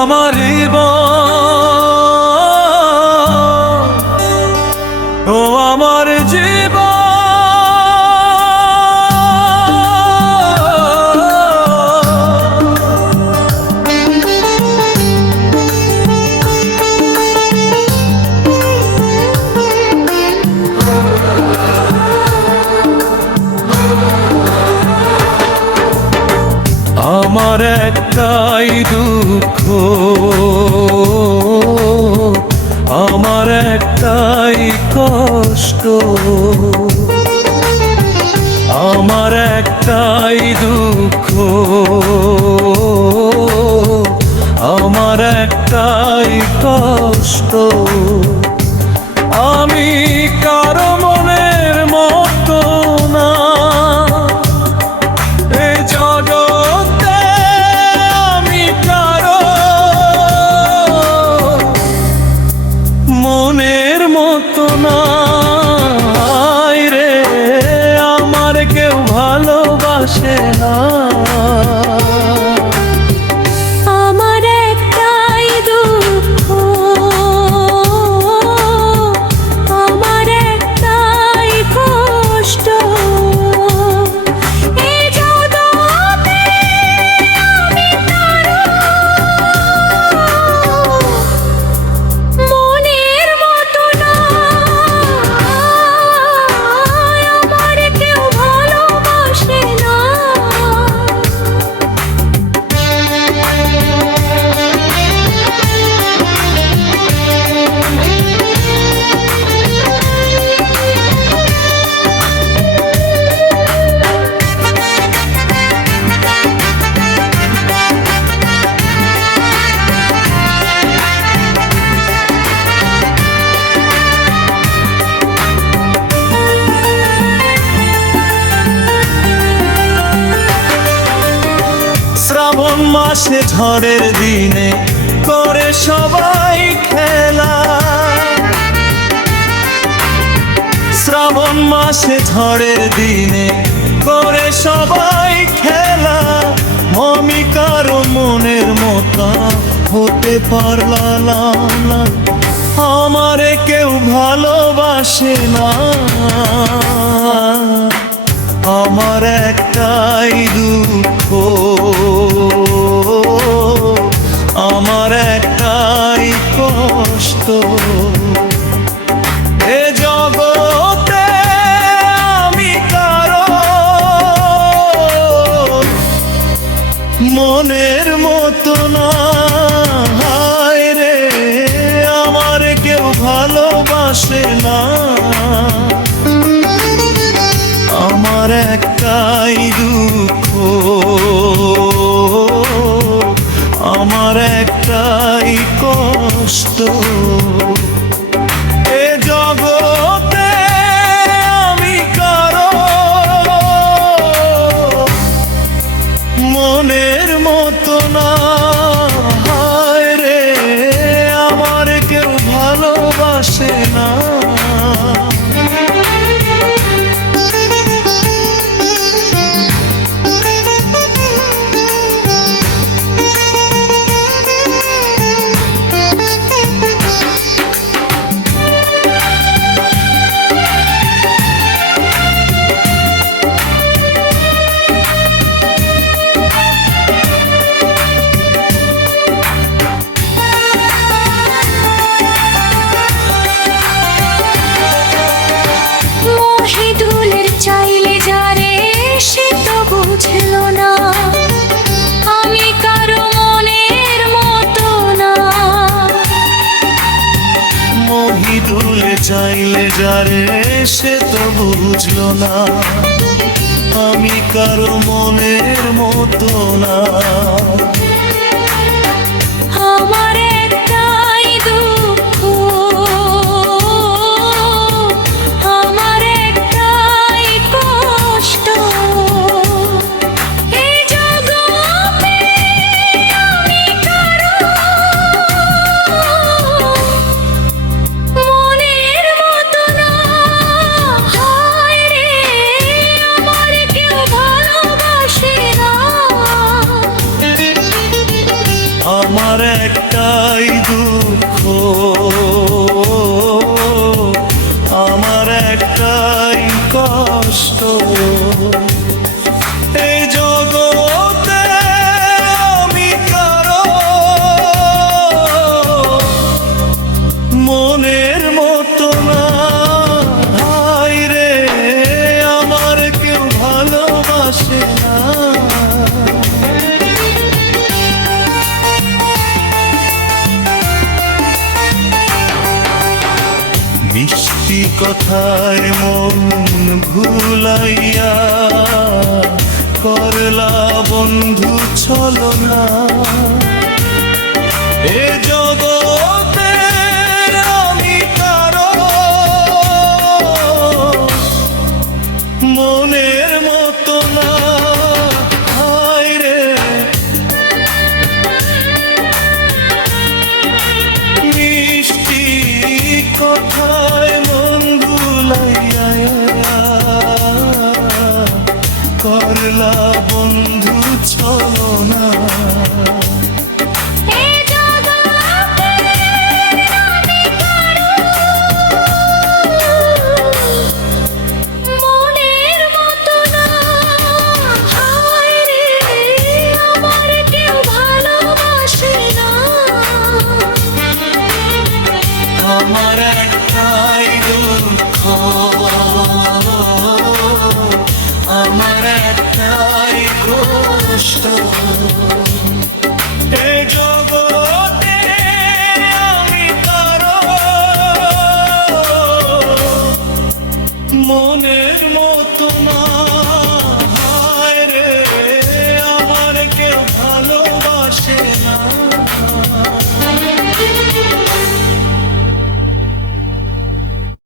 আমার জীবন, ও আমার জীবন। আমার একটাই দুঃখ, আমার একটাই কষ্ট, আমার একটাই দুঃখ, আমার একটাই কষ্ট। আমি কারো মনের মতো না, এই জগতে আমি কারো মনের মতো না রে, আমার কেউ ভালোবাসে না। আমার একটাই দুঃখ, আমার একটাই কষ্ট, এই জগতে আমি কারো মনের মতো না, আমার কেউ ভালোবাসে না। শ্রাবণ মাসে ঝড়ের দিনে করে সবাই খেলা, শ্রাবণ মাসে ঝড়ের দিনে করে সবাই খেলা। আমি কারো মনের মতো হতে পারলাম না, আমারে কেউ ভালোবাসে না। আমার একটাই দুঃখ, আমার একটাই কষ্ট, এ জগতে আমি কারো মনের মতো না। হায় রে, আমার কেউ ভালোবাসে না। আমার একটাই দুঃখ, আমার একটাই কষ্ট, এ জগতে আমি কারো মনের মতো না। হায় রে, আমার কেউ ভালোবাসে না। মহিদুলের চাইলে যারে সে তো বুঝলো না, আমি কারো মনের মতো না। মহিদুল চাইলে যারে সে তো বুঝলো না, আমি কারো মনের মতো না। আমার একটাই দুঃখ, আমার একটাই কষ্ট, এই জগতে আমি কারো মনের মতো না। হায় রে, আমার কেউ ভালোবাসে না। একটাই দুঃখ, আমার একটাই কষ্ট, এই জগতে আমি কারো মনের মতো না। হায় রে, আমার কেউ ভালোবাসে না। মিষ্টি কথায় মন ভুলাইয়া করলা বন্ধু ছলনা, এ জগতে আমি কারো মনের মতো না। হায় রে, মিষ্টি কথায় মন ভুলাইয়া করলা বন্ধু ছলনা। এই জগতে আমি কারো মনের মতো না। হায় রে, আমার কেউ ভালোবাসে না। আমার একটাই দুঃখ, আমার একটাই কষ্ট, এ জগতে আমি কারো মনের মতো না। হায় রে, আমার কেউ ভালোবাসে না।